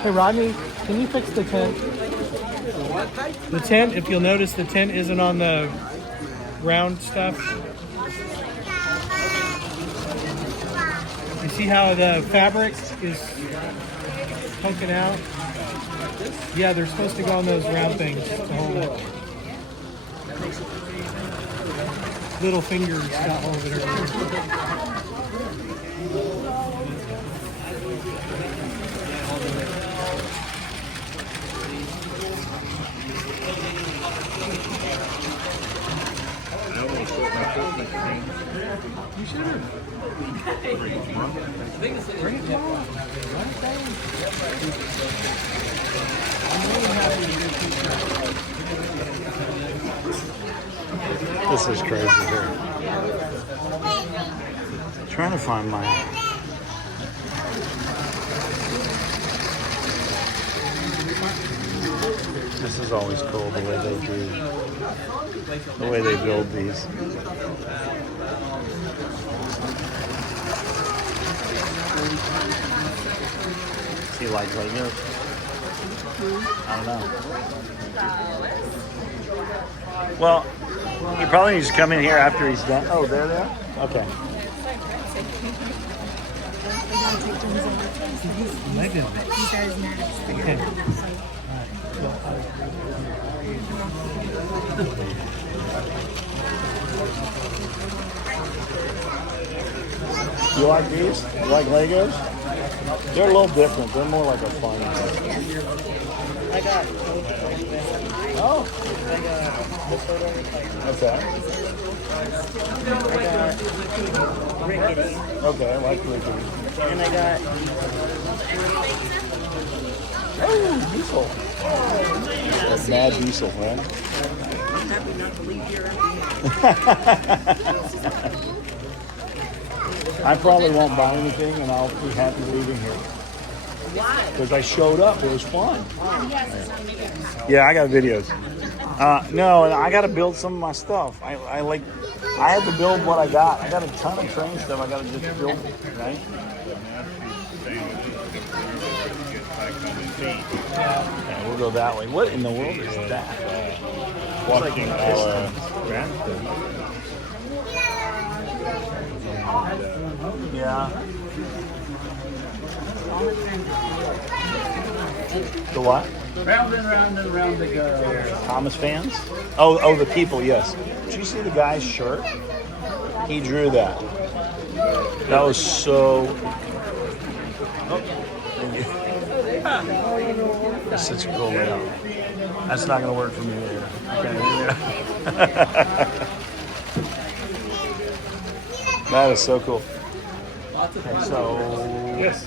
Hey Rodney, can you fix the tent? The tent, if you'll notice, the tent isn't on the round stuff. You see how the fabric is poking out? Yeah, they're supposed to go on those round things to hold it. Little fingers got hold of it earlier. You should have. Bring it down. This is crazy here. Trying to find my. This is always cool the way they do, the way they build these. See, like Legos? I don't know. Well, he probably needs to come in here after he's done. Oh, there they are? Okay. You like these? You like Legos? They're a little different. They're more like a fun. I got. Oh. I got the photo. Okay. I got Rickety. Okay, I like Rickety. And I got. Oh, Diesel. That's Mad Diesel, right? I'm happy not to leave here I probably won't buy anything, and I'll be happy leaving here. Why? Because I showed up. It was fun. Yeah, I got videos. No, and I got to build some of my stuff. I had to build what I got. I got a ton of train stuff. I got to just build it, right? Yeah, we'll go that way. What in the world is that? Walking our grandson. Yeah. The what? Round and round and round they go. Thomas fans? Oh, the people, yes. Did you see the guy's shirt? He drew that. That was so... That's such a cool layout. That's not going to work for me later. That is so cool. Okay, so... Yes.